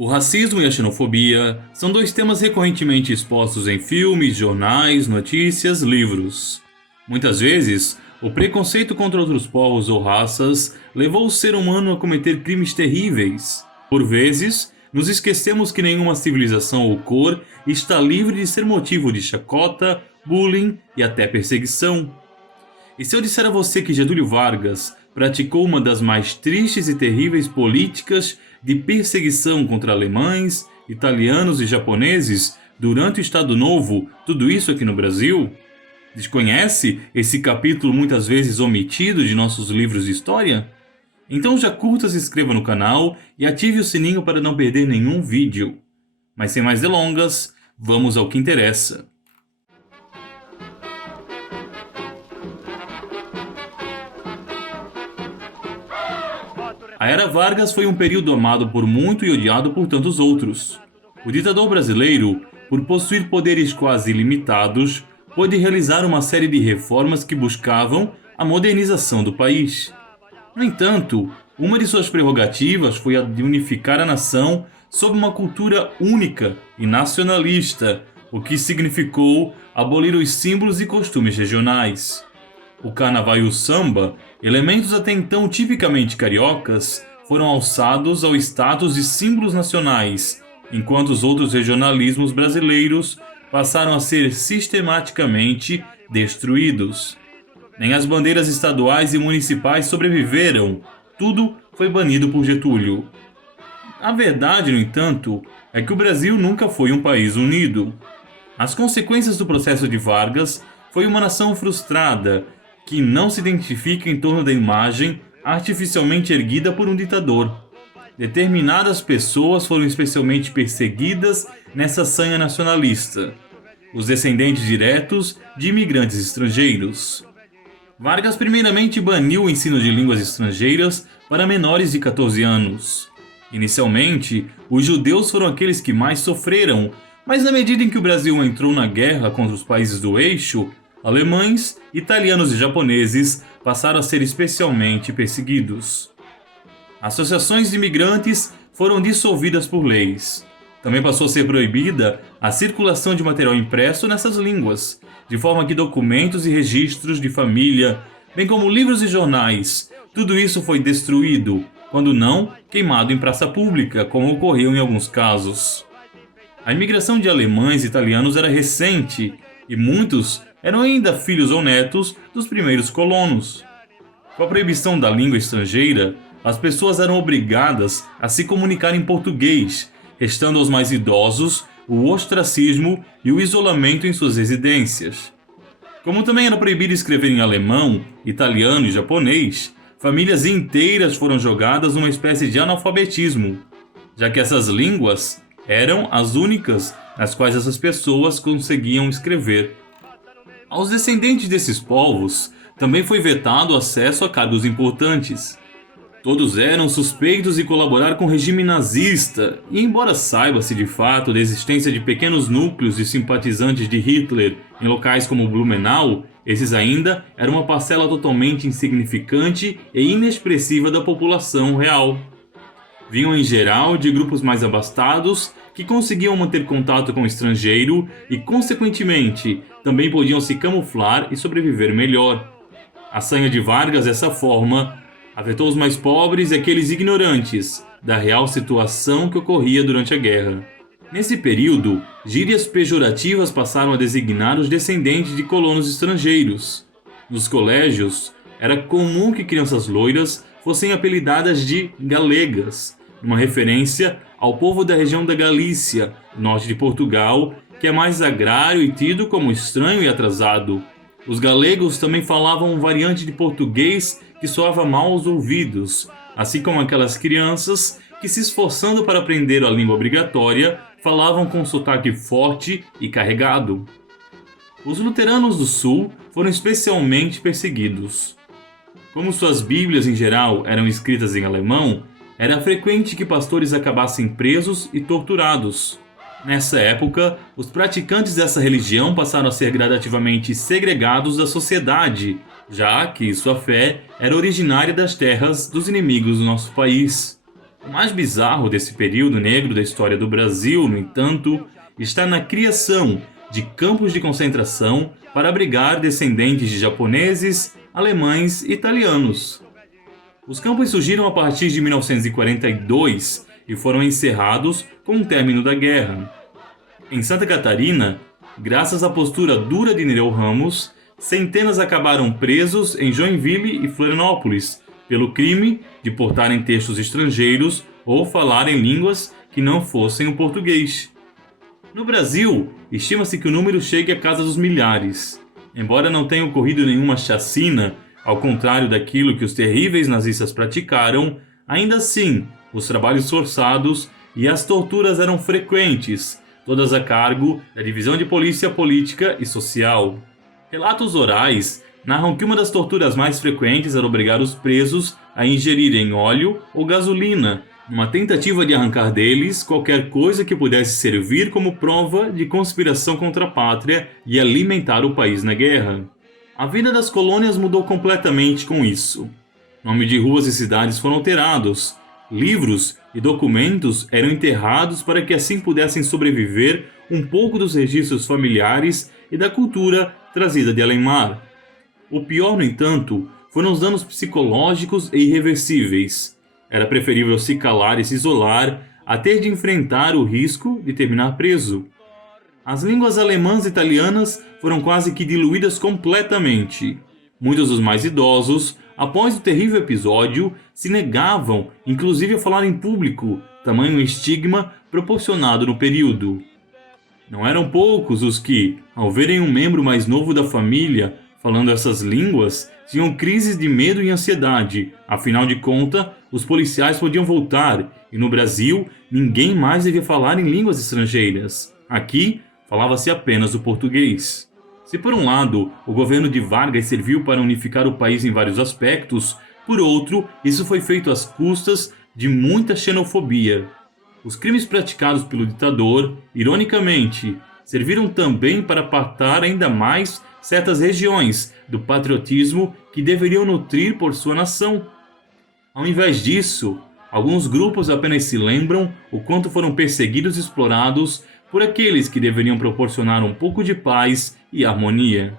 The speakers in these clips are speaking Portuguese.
O racismo e a xenofobia são dois temas recorrentemente expostos em filmes, jornais, notícias, livros. Muitas vezes, o preconceito contra outros povos ou raças levou o ser humano a cometer crimes terríveis. Por vezes, nos esquecemos que nenhuma civilização ou cor está livre de ser motivo de chacota, bullying e até perseguição. E se eu disser a você que Getúlio Vargas praticou uma das mais tristes e terríveis políticas de perseguição contra alemães, italianos e japoneses durante o Estado Novo, tudo isso aqui no Brasil? Desconhece esse capítulo muitas vezes omitido de nossos livros de história? Então já curta, se inscreva no canal e ative o sininho para não perder nenhum vídeo. Mas sem mais delongas, vamos ao que interessa. A Era Vargas foi um período amado por muito e odiado por tantos outros. O ditador brasileiro, por possuir poderes quase ilimitados, pôde realizar uma série de reformas que buscavam a modernização do país. No entanto, uma de suas prerrogativas foi a de unificar a nação sob uma cultura única e nacionalista, o que significou abolir os símbolos e costumes regionais. O carnaval e o samba, elementos até então tipicamente cariocas, foram alçados ao status de símbolos nacionais, enquanto os outros regionalismos brasileiros passaram a ser sistematicamente destruídos. Nem as bandeiras estaduais e municipais sobreviveram, tudo foi banido por Getúlio. A verdade, no entanto, é que o Brasil nunca foi um país unido. As consequências do processo de Vargas foi uma nação frustrada, que não se identifica em torno da imagem artificialmente erguida por um ditador. Determinadas pessoas foram especialmente perseguidas nessa sanha nacionalista, os descendentes diretos de imigrantes estrangeiros. Vargas primeiramente baniu o ensino de línguas estrangeiras para menores de 14 anos. Inicialmente, os judeus foram aqueles que mais sofreram, mas na medida em que o Brasil entrou na guerra contra os países do eixo, alemães, italianos e japoneses passaram a ser especialmente perseguidos. Associações de imigrantes foram dissolvidas por leis. Também passou a ser proibida a circulação de material impresso nessas línguas, de forma que documentos e registros de família, bem como livros e jornais, tudo isso foi destruído, quando não queimado em praça pública, como ocorreu em alguns casos. A imigração de alemães e italianos era recente e muitos eram ainda filhos ou netos dos primeiros colonos. Com a proibição da língua estrangeira, as pessoas eram obrigadas a se comunicar em português, restando aos mais idosos o ostracismo e o isolamento em suas residências. Como também era proibido escrever em alemão, italiano e japonês, famílias inteiras foram jogadas numa espécie de analfabetismo, já que essas línguas eram as únicas nas quais essas pessoas conseguiam escrever. Aos descendentes desses povos também foi vetado o acesso a cargos importantes. Todos eram suspeitos de colaborar com o regime nazista, e embora saiba-se de fato da existência de pequenos núcleos de simpatizantes de Hitler em locais como Blumenau, esses ainda eram uma parcela totalmente insignificante e inexpressiva da população real. Vinham em geral de grupos mais abastados que conseguiam manter contato com o estrangeiro e, consequentemente, também podiam se camuflar e sobreviver melhor. A sanha de Vargas, dessa forma, afetou os mais pobres e aqueles ignorantes da real situação que ocorria durante a guerra. Nesse período, gírias pejorativas passaram a designar os descendentes de colonos estrangeiros. Nos colégios, era comum que crianças loiras fossem apelidadas de galegas, uma referência ao povo da região da Galícia, norte de Portugal, que é mais agrário e tido como estranho e atrasado. Os galegos também falavam uma variante de português que soava mal aos ouvidos, assim como aquelas crianças que, se esforçando para aprender a língua obrigatória, falavam com um sotaque forte e carregado. Os luteranos do Sul foram especialmente perseguidos. Como suas Bíblias em geral eram escritas em alemão, era frequente que pastores acabassem presos e torturados. Nessa época, os praticantes dessa religião passaram a ser gradativamente segregados da sociedade, já que sua fé era originária das terras dos inimigos do nosso país. O mais bizarro desse período negro da história do Brasil, no entanto, está na criação de campos de concentração para abrigar descendentes de japoneses, alemães e italianos. Os campos surgiram a partir de 1942 e foram encerrados com o término da guerra. Em Santa Catarina, graças à postura dura de Nereu Ramos, centenas acabaram presos em Joinville e Florianópolis pelo crime de portarem textos estrangeiros ou falarem línguas que não fossem o português. No Brasil, estima-se que o número chegue à casa dos milhares. Embora não tenha ocorrido nenhuma chacina, ao contrário daquilo que os terríveis nazistas praticaram, ainda assim, os trabalhos forçados e as torturas eram frequentes, todas a cargo da Divisão de Polícia Política e Social. Relatos orais narram que uma das torturas mais frequentes era obrigar os presos a ingerirem óleo ou gasolina, numa tentativa de arrancar deles qualquer coisa que pudesse servir como prova de conspiração contra a pátria e alimentar o país na guerra. A vida das colônias mudou completamente com isso. Nomes de ruas e cidades foram alterados, livros e documentos eram enterrados para que assim pudessem sobreviver um pouco dos registros familiares e da cultura trazida de além-mar. O pior, no entanto, foram os danos psicológicos e irreversíveis. Era preferível se calar e se isolar a ter de enfrentar o risco de terminar preso. As línguas alemãs e italianas foram quase que diluídas completamente. Muitos dos mais idosos, após o terrível episódio, se negavam, inclusive a falar em público, tamanho estigma proporcionado no período. Não eram poucos os que, ao verem um membro mais novo da família falando essas línguas, tinham crises de medo e ansiedade. Afinal de contas, os policiais podiam voltar e no Brasil ninguém mais devia falar em línguas estrangeiras. Aqui, falava-se apenas o português. Se por um lado, o governo de Vargas serviu para unificar o país em vários aspectos, por outro, isso foi feito às custas de muita xenofobia. Os crimes praticados pelo ditador, ironicamente, serviram também para apartar ainda mais certas regiões do patriotismo que deveriam nutrir por sua nação. Ao invés disso, alguns grupos apenas se lembram o quanto foram perseguidos e explorados por aqueles que deveriam proporcionar um pouco de paz e harmonia.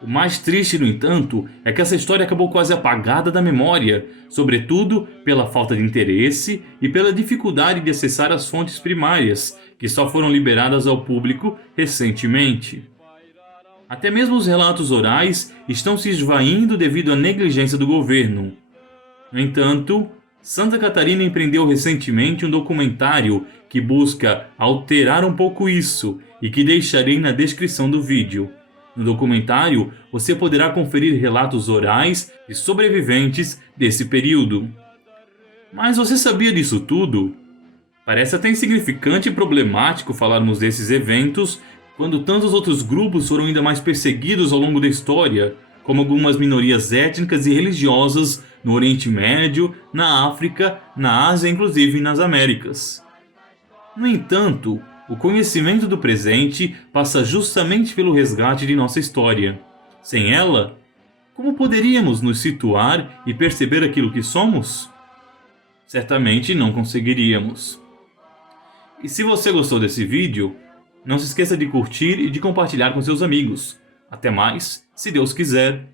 O mais triste, no entanto, é que essa história acabou quase apagada da memória, sobretudo pela falta de interesse e pela dificuldade de acessar as fontes primárias, que só foram liberadas ao público recentemente. Até mesmo os relatos orais estão se esvaindo devido à negligência do governo. No entanto, Santa Catarina empreendeu recentemente um documentário que busca alterar um pouco isso e que deixarei na descrição do vídeo. No documentário, você poderá conferir relatos orais de sobreviventes desse período. Mas você sabia disso tudo? Parece até insignificante e problemático falarmos desses eventos quando tantos outros grupos foram ainda mais perseguidos ao longo da história, como algumas minorias étnicas e religiosas no Oriente Médio, na África, na Ásia e inclusive nas Américas. No entanto, o conhecimento do presente passa justamente pelo resgate de nossa história. Sem ela, como poderíamos nos situar e perceber aquilo que somos? Certamente não conseguiríamos. E se você gostou desse vídeo, não se esqueça de curtir e de compartilhar com seus amigos. Até mais, se Deus quiser.